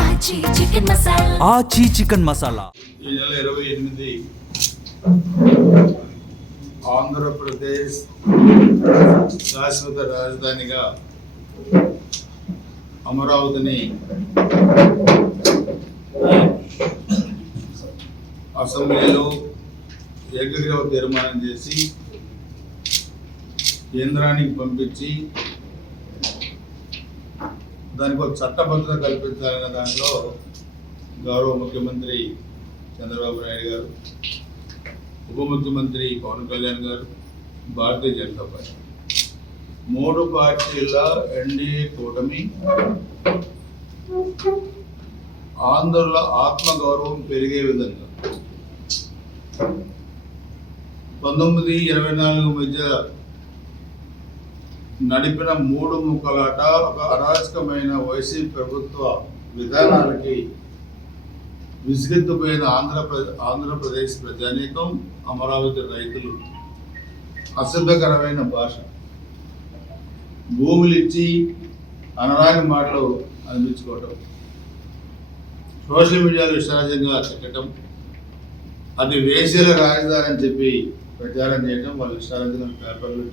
ఆచి చికెన్ మసాలా. ఈ నెల 28 ఆంధ్రప్రదేశ్ శాశ్వత రాజధానిగా అమరావతిని అసెంబ్లీలో ఏకగ్రీవ తీర్మానం చేసి కేంద్రానికి పంపించి దానికి ఒక చట్టబద్ధత కల్పించాలన్న దాంట్లో గౌరవ ముఖ్యమంత్రి చంద్రబాబు నాయుడు గారు, ఉప ముఖ్యమంత్రి పవన్ కళ్యాణ్ గారు, భారతీయ జనతా పార్టీ 3 పార్టీల ఎన్డీఏ కూటమి ఆంధ్రుల ఆత్మగౌరవం పెరిగే విధంగా 19-24 మధ్య నడిపిన 3 ముక్కలాట, ఒక అరాచకమైన వైసీపీ ప్రభుత్వ విధానాలకి విసిగెత్తిపోయిన ఆంధ్రప్రదేశ్ ప్రజానీకం, అమరావతి రైతులు అసభ్యకరమైన భాష, భూములు ఇచ్చి అనరాని మాటలు అనిపించుకోవటం, సోషల్ మీడియాలో ఇష్టారాజ్యంగా తిట్టడం, అది వేసేల రాజధాని అని చెప్పి ప్రచారం చేయడం, వాళ్ళు ఇష్టారాజ్యంగా పేపర్లు,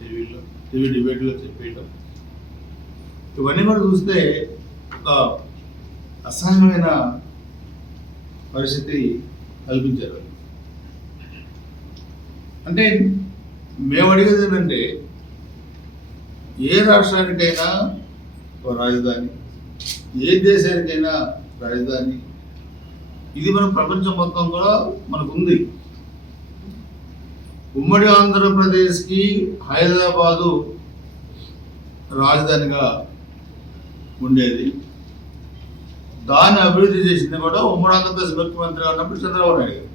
టీవీ డిబేట్లో చెప్పేయడం, ఇవన్నీ కూడా చూస్తే ఒక అసహ్యమైన పరిస్థితి కల్పించారు. అంటే మేము అడిగేది ఏంటంటే, ఏ రాష్ట్రానికైనా ఒక రాజధాని, ఏ దేశానికైనా రాజధాని, ఇది మన ప్రపంచం మొత్తం కూడా మనకుంది. ఉమ్మడి ఆంధ్రప్రదేశ్కి హైదరాబాదు రాజధానిగా ఉండేది. దాన్ని అభివృద్ధి చేసింది కూడా ఉమ్మడి ఆంధ్రప్రదేశ్ ముఖ్యమంత్రిగా ఉన్నప్పుడు చంద్రబాబు నాయుడు గారు.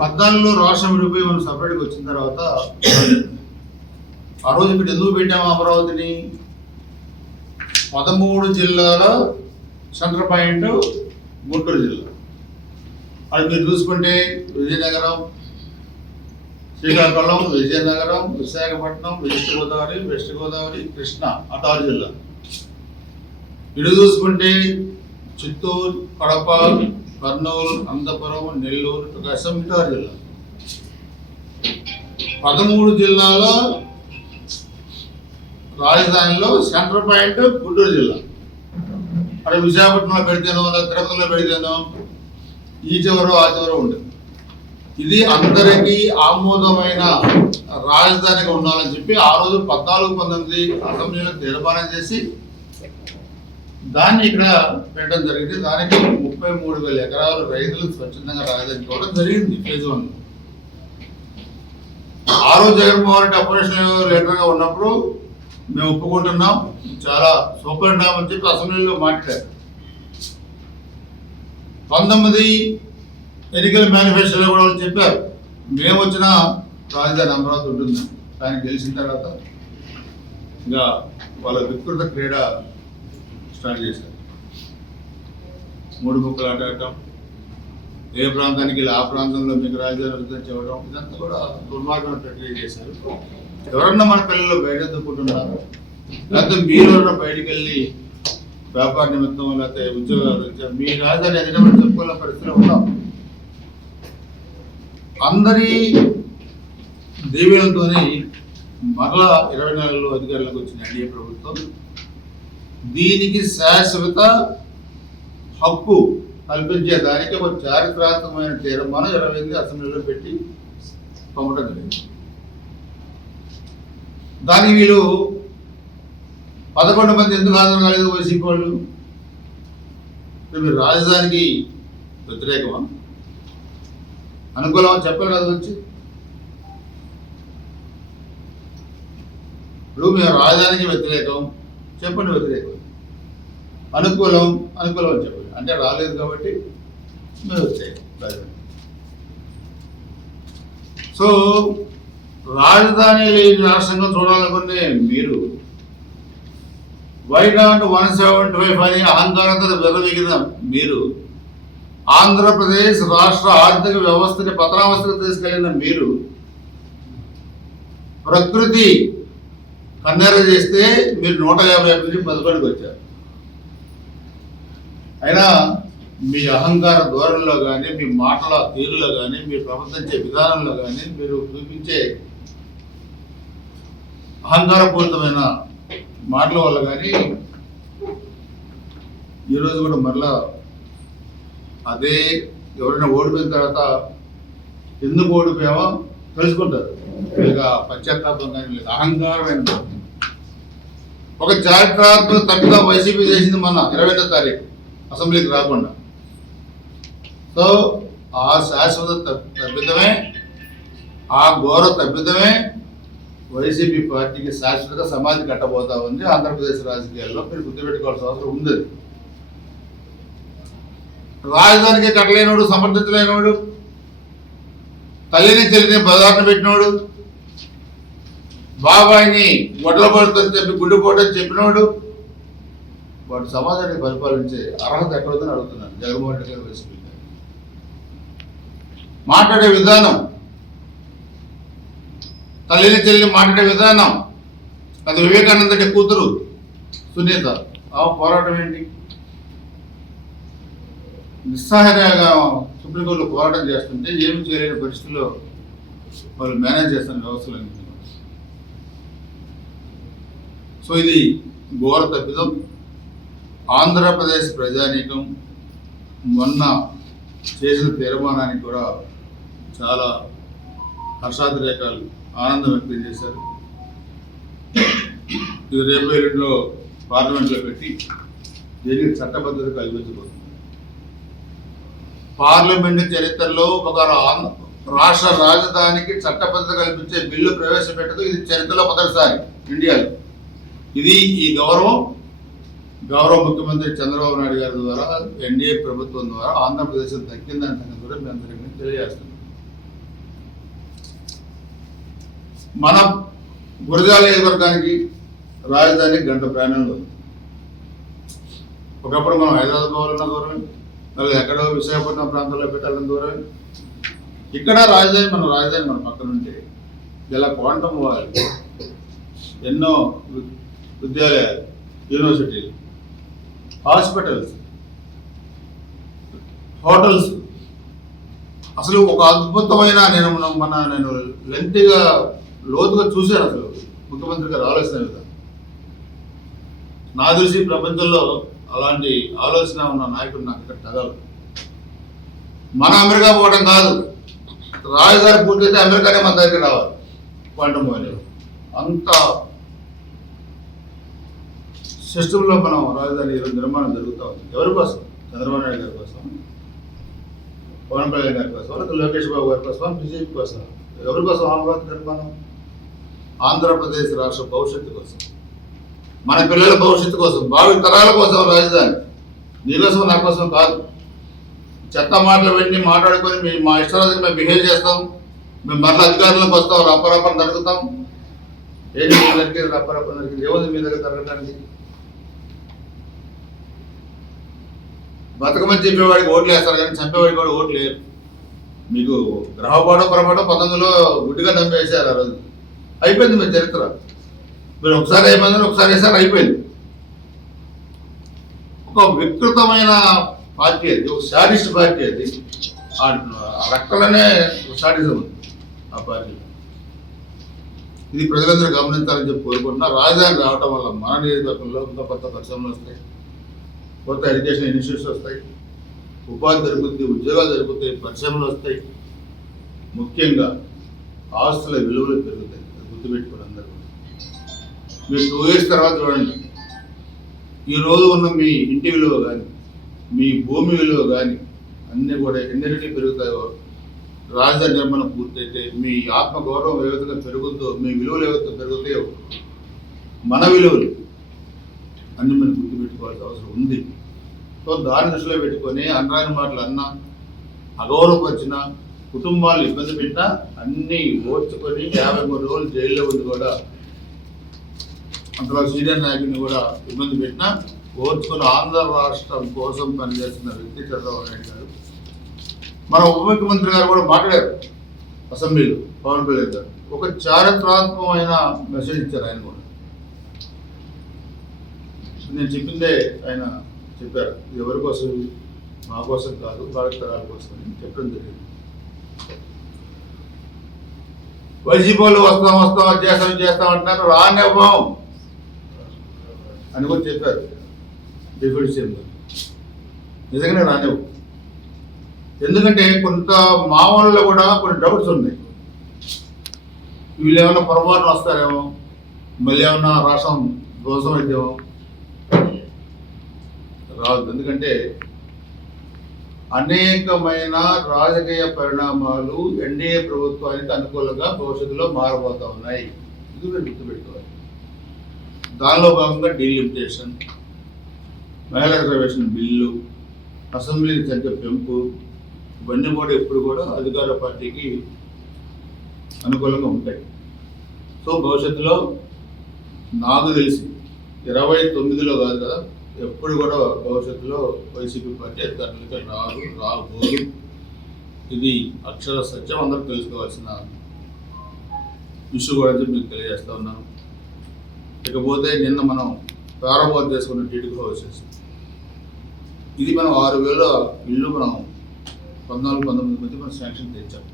పద్నాలుగులో రాష్ట్రం విడిపోయి మనం సపరేట్గా వచ్చిన తర్వాత ఆ రోజు ఇక్కడ ఎందుకు పెట్టాము అమరావతిని? 13 జిల్లాల సెంటర్ పాయింట్ గుంటూరు జిల్లా. అది మీరు చూసుకుంటే విజయనగరం, శ్రీకాకుళం, విజయనగరం, విశాఖపట్నం, వెస్ట్ గోదావరి, కృష్ణా, 6 జిల్లా. ఇటు చూసుకుంటే చిత్తూరు, కడప, కర్నూలు, అనంతపురం, నెల్లూరు, ప్రకాశం, 6 జిల్లా. 13 జిల్లాల రాజధానిలో సెంటర్ పాయింట్ గుంటూరు జిల్లా. అక్కడ విశాఖపట్నంలో పెడితేనో, తిరుపతిలో పెడితేనో ఈ చివరో ఆ చివరో ఉండేది. ఇది అందరికీ ఆమోదమైన రాజధానిగా ఉండాలని చెప్పి ఆ రోజు 14-19 అసెంబ్లీలో తీర్మానం చేసి దాన్ని ఇక్కడ పెట్టడం జరిగింది. దానికి 33,000 ఎకరాలు రైతులు స్వచ్ఛందంగా రాజధాని ఇవ్వడం జరిగింది ఫేజ్ 1. ఆ రోజు జగన్మోహన్ రెడ్డి అపోజిషన్ లీడర్గా ఉన్నప్పుడు మేము ఒప్పుకుంటున్నాం, చాలా సూపర్ అని చెప్పి అసెంబ్లీలో మాట్లాడారు. 19 ఎన్నికల మేనిఫెస్టోలో కూడా వాళ్ళు చెప్పారు, మేము వచ్చిన రాజధాని అమరావతి ఉంటుంది. ఆయన గెలిచిన తర్వాత ఇంకా వాళ్ళ వికృత క్రీడ స్టార్ట్ చేశారు. 3 ముక్కలు ఆడటం, ఏ ప్రాంతానికి వెళ్ళి ఆ ప్రాంతంలో మీకు రాజధాని వస్తుందని చెప్పడం, ఇదంతా కూడా దుర్మార్గం ప్రక్రియ చేశారు. ఎవరన్నా మన పిల్లలు బయట ఎత్తుకుంటున్నారు, లేకపోతే మీరు ఎవరన్నా బయటకు వెళ్ళి వ్యాపార నిమిత్తం లేకపోతే ఉద్యోగాలు మీ రాజధాని ఎదురమని చెప్పుకున్న పరిస్థితిలో ఉన్నాం. అందరి దీవెనలతోని మరలా 24లో అధికారులకు వచ్చిన ఎన్డీఏ ప్రభుత్వం దీనికి శాశ్వత హక్కు కల్పించేదానికి ఒక చారిత్రాత్మకమైన తీర్మానం 28 అసెంబ్లీలో పెట్టి పంపడం జరిగింది. దానికి వీళ్ళు 11 మంది ఎందుకు హాజరు కాలేదు వైసీపీ వాళ్ళు? మీరు రాజధానికి వ్యతిరేకమా, అనుకూలమా చెప్పారు కదా వచ్చి. ఇప్పుడు మేము రాజధానికి వ్యతిరేకం చెప్పండి, వ్యతిరేకం. అనుకూలం అని చెప్పండి. అంటే రాలేదు కాబట్టి మేము వ్యతిరేకం రాజధాని. సో రాజధాని లేని రాష్ట్రంగా చూడాలనుకునే మీరు వై నాట్ 175 అని అహంకారంతో విర్రవీగిన మీరు, ఆంధ్రప్రదేశ్ రాష్ట్ర ఆర్థిక వ్యవస్థని పతనావస్థకు తీసుకెళ్లిన మీరు, ప్రకృతి కన్నెర చేస్తే మీరు 150 నుంచి 11కి వచ్చారు. అయినా మీ అహంకార ధోరణిలో కానీ, మీ మాటల తీరులో కానీ, మీరు ప్రవర్తించే విధానంలో కానీ, మీరు చూపించే అహంకారపూరితమైన మాటల వల్ల కానీ ఈరోజు కూడా మరలా అదే ఎవరైనా ఓడిపోయిన తర్వాత ఎందుకు ఓడిపోయామో తెలుసుకుంటారు. లేదా పశ్చాత్తాపం కానీ లేదు, అహంకారమైన ఒక చారిత్రాత్మక తప్పిదం వైసీపీ చేసింది మొన్న 20వ తారీఖు అసెంబ్లీకి రాకుండా. సో ఆ శాశ్వత తప్పిదమే, ఆ ఘోర తప్పిదమే వైసీపీ పార్టీకి శాశ్వత సమాధి కట్టబోతా ఉంది ఆంధ్రప్రదేశ్ రాజకీయాల్లో. మీరు గుర్తుపెట్టుకోవాల్సిన అవసరం ఉంది. రాజధానికి కట్టలేనోడు, సమర్థించలేనోడు, తల్లిని చెల్లిని బదారణ పెట్టినోడు, బాబాయిని గొడ్ల పడుతుందని చెప్పి గుండెపోటని చెప్పినోడు, వాడు సమాజాన్ని పరిపాలించే అర్హత ఎక్కడుందని అడుగుతున్నాను జగన్మోహన్ రెడ్డి గారు. వైసీపీ మాట్లాడే విధానం, తల్లిని చెల్లిని మాట్లాడే విధానం, అది వివేకానంద రెడ్డి కూతురు సునీత, ఆ పోరాటం ఏంటి? నిస్సహాయంగా సుప్రీంకోర్టులో పోరాటం చేస్తుంటే ఏమి చేయలేని పరిస్థితుల్లో వాళ్ళు మేనేజ్ చేస్తున్న వ్యవస్థలు. సో ఇది ఘోర తప్పిదం. ఆంధ్రప్రదేశ్ ప్రజానీకం మొన్న చేసిన తీర్మానానికి కూడా చాలా హర్షాతిరేకాలు, ఆనందం వ్యక్తం చేశారు. ఇది రేపు ఎల్లుండిలో పార్లమెంట్లో పెట్టి దీనికి చట్టబద్ధత కల్పించబోతుంది. పార్లమెంటు చరిత్రలో ఒక రాష్ట్ర రాజధానికి చట్టబద్ధత కల్పించే బిల్లు ప్రవేశపెట్టదు. ఇది చరిత్రలో మొదటిసారి ఇండియాలో. ఇది ఈ గౌరవ ముఖ్యమంత్రి చంద్రబాబు నాయుడు గారి ద్వారా, ఎన్డీఏ ప్రభుత్వం ద్వారా ఆంధ్రప్రదేశ్ దక్కిందని సంగతి కూడా మేము అందరికీ తెలియజేస్తున్నాం. మన గురజాల నియోజకవర్గానికి రాజధాని గంట ప్రయాణంలో ఉంది. ఒకప్పుడు మనం హైదరాబాద్ పోవాలన్న దూరమే, లేదా ఎక్కడో విశాఖపట్నం ప్రాంతంలో పెట్టాలన్న దూరమే. ఇక్కడ రాజధాని మన పక్కన ఉంటే ఇలా క్వాంటమ్ పోవాలి. ఎన్నో విద్యాలయాలు, యూనివర్సిటీలు, హాస్పిటల్స్, హోటల్స్, అసలు ఒక అద్భుతమైన నేను లెంతిగా లోతుగా చూశాను. అసలు ముఖ్యమంత్రి గారు ఆలోచన విధానం నా తెలిసి ప్రపంచంలో అలాంటి ఆలోచన ఉన్న నాయకుడు నాకు ఇక్కడ తగలదు. మన అమెరికా పోవడం కాదు, రాజధాని పూర్తయితే అమెరికానే మన దగ్గర రావాలి. క్వాంటమ్ వాల్యూ అంత సిస్టంలో మనం రాజధాని ఈరోజు నిర్మాణం జరుగుతూ ఉంది. ఎవరి కోసం? చంద్రబాబు నాయుడు గారి కోసం, పవన్ కళ్యాణ్ గారి కోసం, లేదా లోకేష్ బాబు గారి కోసం, బీజేపీ కోసం. ఎవరి కోసం అమరావతి నిర్మాణం? ఆంధ్రప్రదేశ్ రాష్ట్ర భవిష్యత్తు కోసం, మన పిల్లల భవిష్యత్తు కోసం, భావి తరాల కోసం రాజధాని. నీకోసం నా కోసం కాదు. చెత్త మాటలు వెళ్ళి మాట్లాడుకొని మా ఇష్టాలకు మేము బిహేవ్ చేస్తాం, మేము మరలా అధికారంలోకి వస్తాం, రప్పరప్పని నడుగుతాం. ఏంటి మీ దగ్గర రప్పరప్పని నడిగింది? ఏముంది మీ దగ్గర తరగడానికి? బతకమని చెప్పేవాడికి ఓట్లు వేస్తారు కానీ చంపేవాడికి కూడా ఓట్లు లేరు. మీకు గ్రహపాఠం పొరపాటు 19లో గుడ్డిగా నమ్మేశారు. ఆ రోజు అయిపోయింది మీ చరిత్ర. మీరు ఒకసారి అయిపోయిందని ఒకసారి వేసారు, అయిపోయింది. ఒక వికృతమైన పార్టీ అది, ఒక శాడిస్ట్ పార్టీ అది. ఆ రక్తలోనే శాడిజం ఉంది ఆ పార్టీ. ఇది ప్రజలందరూ గమనించాలని చెప్పి కోరుకుంటున్నా. రాజధాని రావటం వల్ల మన నియోజకవర్గంలో ఇంకా కొత్త పరిశ్రమలు వస్తాయి, కొత్త ఎడ్యుకేషన్ ఇన్స్టిట్యూట్స్ వస్తాయి, ఉపాధి జరుగుతుంది, ఉద్యోగాలు జరుగుతాయి, పరిశ్రమలు వస్తాయి. ముఖ్యంగా ఆస్తుల విలువలు పెరుగుతాయి. గుర్తుపెట్టుకోండి అందరూ. మీరు 2 years తర్వాత చూడండి, ఈరోజు ఉన్న మీ ఇంటి విలువ కానీ, మీ భూమి విలువ కానీ అన్నీ కూడా ఎన్నిటికీ పెరుగుతాయో, రాజధాని నిర్మాణం పూర్తయితే మీ ఆత్మగౌరవం ఏ విధంగా పెరుగుతుందో, మీ విలువలు ఏ విధంగా పెరుగుతాయో, మన విలువలు అన్ని మనం గుర్తుపెట్టుకోవాల్సిన అవసరం ఉంది. సో దాని దృష్టిలో పెట్టుకొని అనరాని మాటలు అన్నా, అగౌరవపరిచిన, కుటుంబాలు ఇబ్బంది పెట్టినా అన్నీ ఓర్చుకొని 53 రోజులు జైల్లో ఉండి కూడా, అందులో సీనియర్ నాయకుడిని కూడా ఇబ్బంది పెట్టినా ఓర్చుకొని ఆంధ్ర రాష్ట్రం కోసం పనిచేస్తున్న వ్యక్తి చంద్రబాబు నాయుడు గారు. మన ఉప ముఖ్యమంత్రి గారు కూడా మాట్లాడారు అసెంబ్లీలో, పవన్ కళ్యాణ్ గారు ఒక చారిత్రాత్మకమైన మెసేజ్ ఇచ్చారు. ఆయన కూడా నేను చెప్పిందే ఆయన చెప్పారు. ఎవరి కోసం, మా కోసం కాదు, భావితరాల కోసం అని చెప్పడం జరిగింది. వైసీపీ వాళ్ళు వస్తాం అది చేస్తాం అంటున్నారు, రానివ్వం అని కూడా చెప్పారు డిప్యూటీ సీఎం గారు. నిజంగానే రానివ్వం. ఎందుకంటే కొంత మామూలులో కూడా కొన్ని డౌట్స్ ఉన్నాయి. వీళ్ళు ఏమైనా పొరపాటున వస్తారేమో, మళ్ళీ ఏమన్నా రాష్ట్రం దోషం అయితేమో రాదు. ఎందుకంటే అనేకమైన రాజకీయ పరిణామాలు ఎన్డీఏ ప్రభుత్వానికి అనుకూలంగా భవిష్యత్తులో మారబోతా ఉన్నాయి. ఇది మీరు గుర్తుపెట్టుకోవాలి. దానిలో భాగంగా డీలిమిటేషన్, మహిళా రిజర్వేషన్ బిల్లు, అసెంబ్లీ సంఖ్య పెంపు, ఇవన్నీ కూడా ఎప్పుడు కూడా అధికార పార్టీకి అనుకూలంగా ఉంటాయి. సో భవిష్యత్తులో నాకు తెలిసి 29లో కాదు కదా, ఎప్పుడు కూడా భవిష్యత్తులో వైసీపీ పార్టీ అధికారులకి రాబోదు. ఇది అక్షర సత్యం, అందరూ తెలుసుకోవాల్సిన ఇష్యూ కూడా మీకు తెలియజేస్తా ఉన్నాను. ఇకపోతే నిన్న మనం ప్రారంభం చేసుకున్న టీడీపీ హౌసెస్, ఇది మనం 6,000 ఇళ్ళు మనం 14-19 మధ్య మనం శాంక్షన్ తెచ్చాం.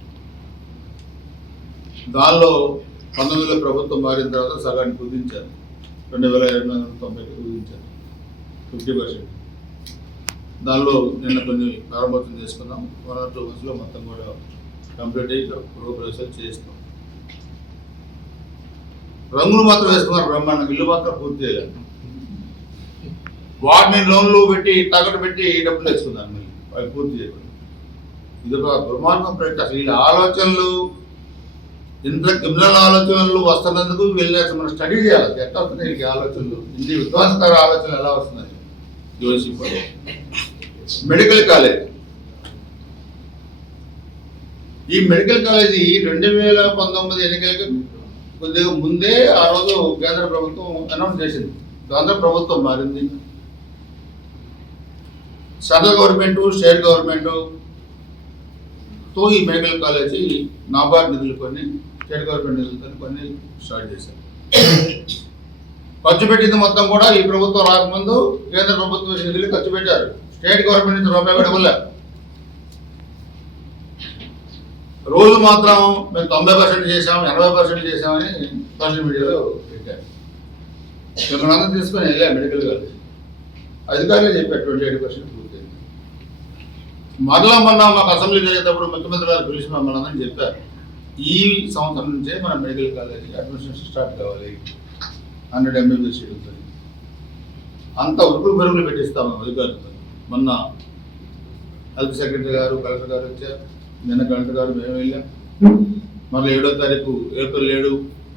దానిలో 19లో ప్రభుత్వం మారిన తర్వాత సగాన్ని కుదించారు, 2,890కి కుదించారు, 50%. దానిలో నిన్న కొన్ని ప్రారంభోత్సవం చేసుకున్నాం. 1 or 2 monthsలో మొత్తం కూడా కంప్లీట్ అయ్యి ప్రోగ్రెస్ చేస్తాం. రంగులు మాత్రం వేసుకున్నారు బ్రహ్మాండంగా, ఇల్లు మాత్రం పూర్తి చేయలేదు. వాటిని లోన్లు పెట్టి తాకట్టు పెట్టి డబ్బులు తెచ్చుకున్నారు, మళ్ళీ వాళ్ళు పూర్తి చేయకుండా. ఇది ఒక దుర్మార్గం ప్రయత్నం. అసలు వీళ్ళ ఆలోచనలు, ఇంత క్రిమినల్ ఆలోచనలు వస్తున్నందుకు వీళ్ళు మనం స్టడీ చేయాలి. ఎట్లా వస్తున్నాయి వీళ్ళకి ఆలోచనలు, ఇన్ని విధ్వంసకర ఆలోచనలు ఎలా వస్తున్నాయి. యూనివర్సిటీ మెడికల్ కాలేజ్, ఈ మెడికల్ కాలేజీ 2019 ఎన్నికలకి కొద్దిగా ముందే ఆ రోజు కేంద్ర ప్రభుత్వం అనౌన్స్ చేసింది. కేంద్ర ప్రభుత్వం మారింది, సెంట్రల్ గవర్నమెంట్ స్టేట్ గవర్నమెంట్ తో ఈ మెడికల్ కాలేజీ నాబార్డ్ నిధులు కొన్ని, స్టేట్ గవర్నమెంట్ నిధులతో కొన్ని స్టార్ట్ చేశారు. ఖర్చు పెట్టింది మొత్తం కూడా ఈ ప్రభుత్వం రాకముందు కేంద్ర ప్రభుత్వం నిధులు ఖర్చు పెట్టారు. స్టేట్ గవర్నమెంట్ నుంచి రూపాయి కూడా ఇవ్వలే. రోజు మాత్రం మేము 90% చేసాము, 80% చేసామని సోషల్ మీడియాలో పెట్టారు. మిమ్మల్ని తీసుకొని వెళ్ళా మెడికల్ కాలేజ్, అధికారులు చెప్పారు 28% పూర్తయింది. మరలా మొన్న మాకు అసెంబ్లీ జరిగేటప్పుడు ముఖ్యమంత్రి గారు పిలిచి మమ్మల్ని అని చెప్పారు, ఈ సంవత్సరం నుంచే మన మెడికల్ కాలేజీ అడ్మిషన్స్ స్టార్ట్ కావాలి, 100 MBBS సీట్లు అంత ఉరుకులు బరువులు పెట్టిస్తాము అధికారులతో. మొన్న హెల్త్ సెక్రటరీ గారు, కలెక్టర్ గారు వచ్చారు, నిన్న కలెక్టర్ గారు మేము వెళ్ళాం. మళ్ళీ 7వ తారీఖు ఏప్రిల్ 7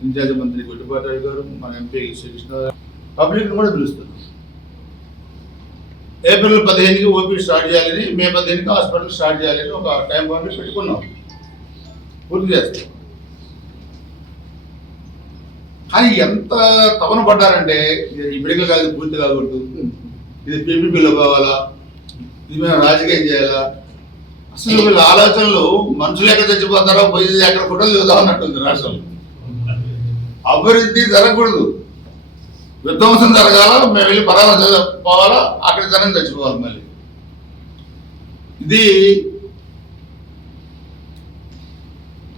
ఇన్ఛార్జ్ మంత్రి గుట్టిపాటి గారు, మన ఎంపీ శ్రీకృష్ణ గారు, పబ్లిక్ కూడా పిలుస్తున్నారు. ఏప్రిల్ 15కి ఓపీ స్టార్ట్ చేయాలని, మే 15కి హాస్పిటల్ స్టార్ట్ చేయాలని ఒక టైం బాండ్ పెట్టుకున్నాం. పూర్తి చేస్తాం. కానీ ఎంత తపన పడ్డారంటే ఈ మెడికల్ కాలేజ్ పూర్తి కాకూడదు, ఇది పీపీపీలో కావాలా, ఇది మేము రాజకీయం చేయాలా. అసలు వీళ్ళ ఆలోచనలు మనుషులు ఎక్కడ చచ్చిపోతారో పోయి ఎక్కడ ఫోటోలు చూద్దాం అన్నట్టుంది రాష్ట్రంలో. అభివృద్ధి జరగకూడదు, విధ్వంసం జరగాల, మేము వెళ్ళి పరామర్శ పోవాలా, అక్కడ జనం చచ్చిపోవాలి మళ్ళీ. ఇది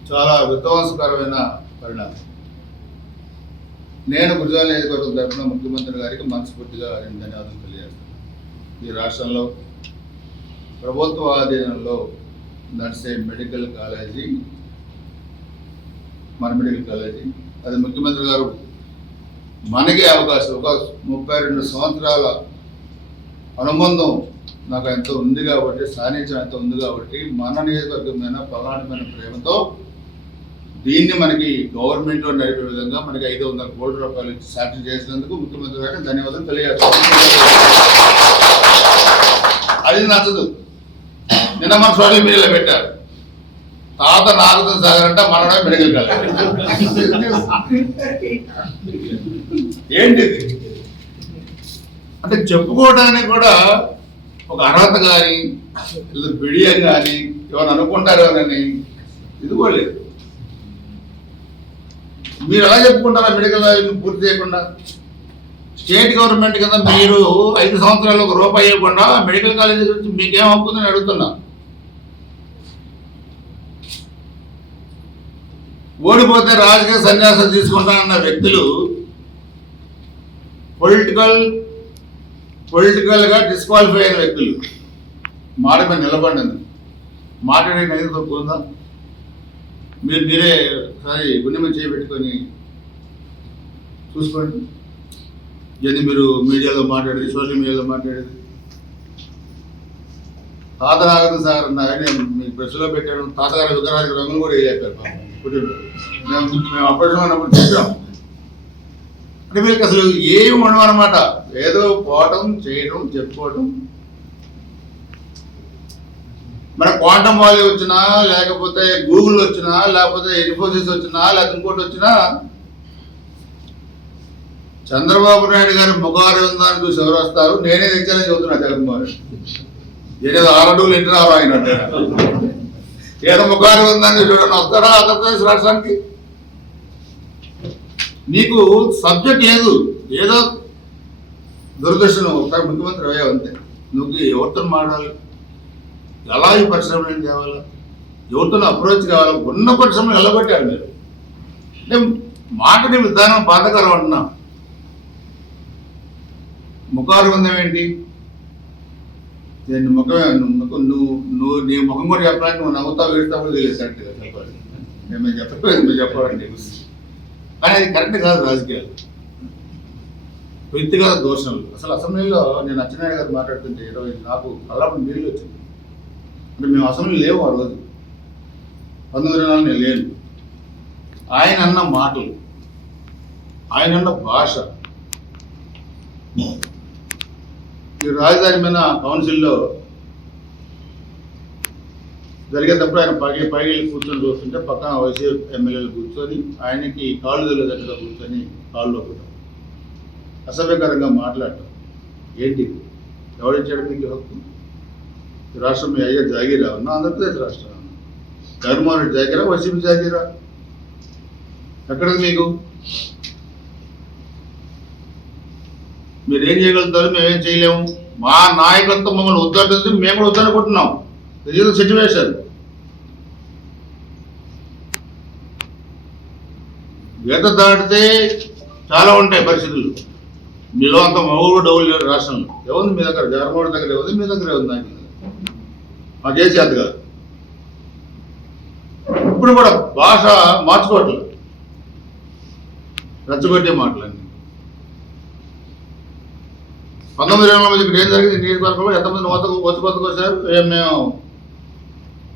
చాలా విధ్వంసకరమైన పరిణామం. నేను గుజరాత్ నియోజకవర్గం తరఫున ముఖ్యమంత్రి గారికి మనస్ఫూర్తిగా ధన్యవాదాలు తెలియజేస్తాను. ఈ రాష్ట్రంలో ప్రభుత్వ ఆధీనంలో నడిచే మెడికల్ కాలేజీ, మన మెడికల్ కాలేజీ, అది ముఖ్యమంత్రి గారు మనకి అవకాశం, ఒక 32 సంవత్సరాల అనుబంధం నాకు ఎంతో ఉంది కాబట్టి, సాధించడం ఎంతో ఉంది కాబట్టి, మన నియోజకవర్గం మీద ప్రధానమైన ప్రేమతో దీన్ని మనకి గవర్నమెంట్లో నడిపే విధంగా మనకి 500 కోట్ల రూపాయలు ఇచ్చి శాంక్షన్ చేసినందుకు ముఖ్యమంత్రి గారికి ధన్యవాదాలు తెలియజేస్తాను. అది నచ్చదు. నిన్న మన సోషల్ మీడియాలో పెట్టారు, తాత నాగతం సాగరంట మనడే మెడికల్ కాలేజ్. ఏంటిది అంటే చెప్పుకోవడానికి కూడా ఒక అర్హత కానీ, బిడియం కానీ, ఎవరు అనుకుంటారోనని ఇది కూడా లేదు. మీరు ఎలా చెప్పుకుంటారా మెడికల్ కాలేజ్ పూర్తి చేయకుండా? స్టేట్ గవర్నమెంట్ కింద మీరు 5 సంవత్సరాలు ఒక రూపాయి ఇవ్వకుండా మెడికల్ కాలేజీ గురించి మీకేం హక్కుందని అడుగుతున్నా. ఓడిపోతే రాజకీయ సన్యాసం తీసుకుంటానన్న వ్యక్తులు పొలిటికల్గా డిస్క్వాలిఫై అయిన వ్యక్తులు మాట మీద నిలబడింది. మాట్లాడే నైతిక తక్కువ ఉందా? మీరే ఒకసారి గుండె మీద చేయబెట్టుకొని చూసుకోండి. ఇవన్నీ మీరు మీడియాలో మాట్లాడేది, సోషల్ మీడియాలో మాట్లాడేది. తాతనాగరం సాగర్ అన్నారని మీ ప్రెస్లో పెట్టాడు. తాతగారి విగ్రహానికి రంగులు కూడా వేయలేపారు. మేము అప్పట్లో ఉన్నప్పుడు చూసాం. అంటే మీకు అసలు ఏమి ఉండవు అనమాట. ఏదో పోవటం, చేయడం, చెప్పుకోవటం. మన క్వాంటమ్ వాల్యూ వచ్చినా, లేకపోతే గూగుల్ వచ్చినా, లేకపోతే ఇన్ఫోసిస్ వచ్చినా, లేకపోతే ఇంకోటి వచ్చినా చంద్రబాబు నాయుడు గారి ముఖారు ఉందని చూసి ఎవరు వస్తారు? నేనే తెచ్చానని చెబుతున్నా. జగన్మోహన్ ఏదో 6 అడుగులు ఇంటర్ ఆయన ఏదో ముఖారు ఉందని చూడండి వస్తారా ఆంధ్రప్రదేశ్ రాష్ట్రానికి? నీకు సబ్జెక్ట్ లేదు. ఏదో దురదృష్టం ఒకసారి ముఖ్యమంత్రి అయ్యావు అంతే. నువ్వు ఎవరితో మాట్లాడాలి, ఎలా ఈ పరిశ్రమలు ఏం తేవాలా, ఎవరితో అప్రోచ్ కావాలా? ఉన్న పరిశ్రమలు వెళ్ళబట్టారు మీరు. అంటే మాట్లాడే విధానం బాధకరం అంటున్నా. ముఖారు ఉందేం ఏంటి? నేను ముఖమే నువ్వు నీ ముఖం కూడా చెప్పాలంటే నువ్వు నవ్వుతావు, వేస్తావు తెలిసినట్టుగా చెప్పాలి. నేను చెప్పలేదు, మీరు చెప్పాలండి. కానీ అది కరెక్ట్ కాదు. రాజకీయాలు వ్యక్తిగత దోషణలు. అసలు అసెంబ్లీలో నేను అచ్చెన్నాయుడు గారు మాట్లాడుతుంటే ఈరోజు నాకు కళ్ళప్పుడు నీళ్ళు వచ్చింది. అంటే మేము అసెంబ్లీ లేవు ఆ రోజు, 1924 నేను లేను. ఆయన అన్న మాటలు, ఆయన అన్న భాష, ఈ రాజధాని మీద కౌన్సిల్లో జరిగేటప్పుడు ఆయన పైకి కూర్చొని చూస్తుంటే పక్కన వైసీపీ ఎమ్మెల్యేలు కూర్చొని ఆయనకి కాళ్ళు దగ్గర కూర్చొని కాళ్ళు ఒకటం, అసభ్యకరంగా మాట్లాడటం. ఏంటి? ఎవరిచ్చాడు మీకు హక్కు? ఈ రాష్ట్రం మీ అయ్యే జాగీరా ఉన్నా? ఆంధ్రప్రదేశ్ రాష్ట్రం జగన్మోహన్ రెడ్డి జాగీరా, వైసీపీ జాగీరా? ఎక్కడ మీకు? మీరేం చేయగలుగుతారు, మేమేం చేయలేము. మా నాయకత్వం మమ్మల్ని వద్దంటుంది, మేము కూడా వద్దనుకుంటున్నాం. ఇది సిచ్యువేషన్. గీత దాటితే చాలా ఉంటాయి పరిస్థితులు. మీలో అంత మగడు డౌలు లేడు రాష్ట్రంలో. ఏముంది మీ దగ్గర? జగన్మోహన్ దగ్గర ఏముంది, మీ దగ్గర ఏముంది? నాకు మాకేం చేత కాదు. ఇప్పుడు కూడా భాష మార్చుకోవట్లేదు, రెచ్చగొట్టే మాటలన్నీ. 1920 ఇక్కడ ఏం జరిగింది? నియోజకవర్గంలో ఎంతమంది వచ్చి కొత్తకు వచ్చారు? మేము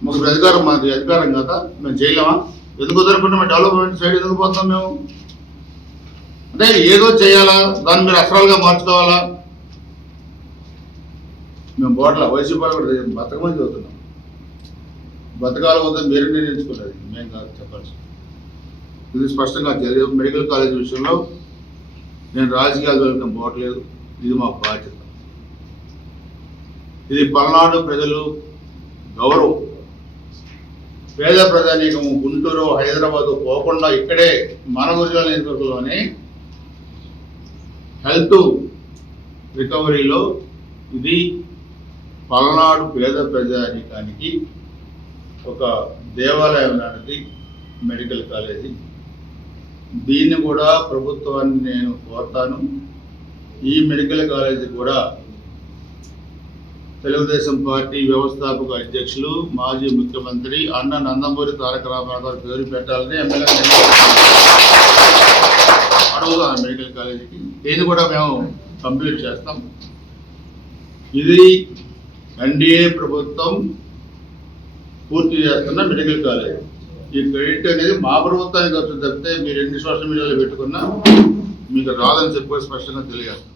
మాకు అధికారం, మాది అధికారం కదా, మేము చేయలేమా? ఎందుకు వదలకుండా మేము డెవలప్మెంట్ సైడ్ ఎందుకు పోతాం? మేము అంటే ఏదో చేయాలా, దాన్ని మీరు అస్త్రాలుగా మార్చుకోవాలా? మేము బోట్ల వైసీపీ వాళ్ళు కూడా బతకమని చదువుతున్నాం. బతకాలు పోతే మీరు నిర్ణయించుకున్నది, మేము కాదు చెప్పాల్సి. ఇది స్పష్టంగా తెలియదు. మెడికల్ కాలేజ్ విషయంలో నేను రాజకీయాలు వెళ్ళడం పోవట్లేదు. ఇది మా బాధ్యత. ఇది పల్నాడు ప్రజలు గౌరవం. పేద ప్రజానీకము గుంటూరు, హైదరాబాదు పోకుండా ఇక్కడే మన గురిజాల నియోజకవర్గంలోనే హెల్త్ రికవరీలో ఇది పల్నాడు పేద ప్రజానీకానికి ఒక దేవాలయం లాంటిది మెడికల్ కాలేజీ. దీన్ని కూడా ప్రభుత్వాన్ని నేను కోరుతాను. ఈ మెడికల్ కాలేజీ కూడా తెలుగుదేశం పార్టీ వ్యవస్థాపక అధ్యక్షులు, మాజీ ముఖ్యమంత్రి అన్న నందమూరి తారక రామారావు గారు పేరు పెట్టాలని ఎమ్మెల్యే అడుగుతాం. మెడికల్ కాలేజీకి దీన్ని కూడా మేము కంప్లీట్ చేస్తాం. ఇది ఎన్డీఏ ప్రభుత్వం పూర్తి చేస్తున్న మెడికల్ కాలేజ్. ఈ క్రెడిట్ అనేది మా ప్రభుత్వానికి వచ్చి తప్పితే మీరు ఎన్ని సోషల్ మీడియాలో పెట్టుకున్నా మీకు రాదని చెప్పి స్పష్టంగా తెలియజేస్తాం.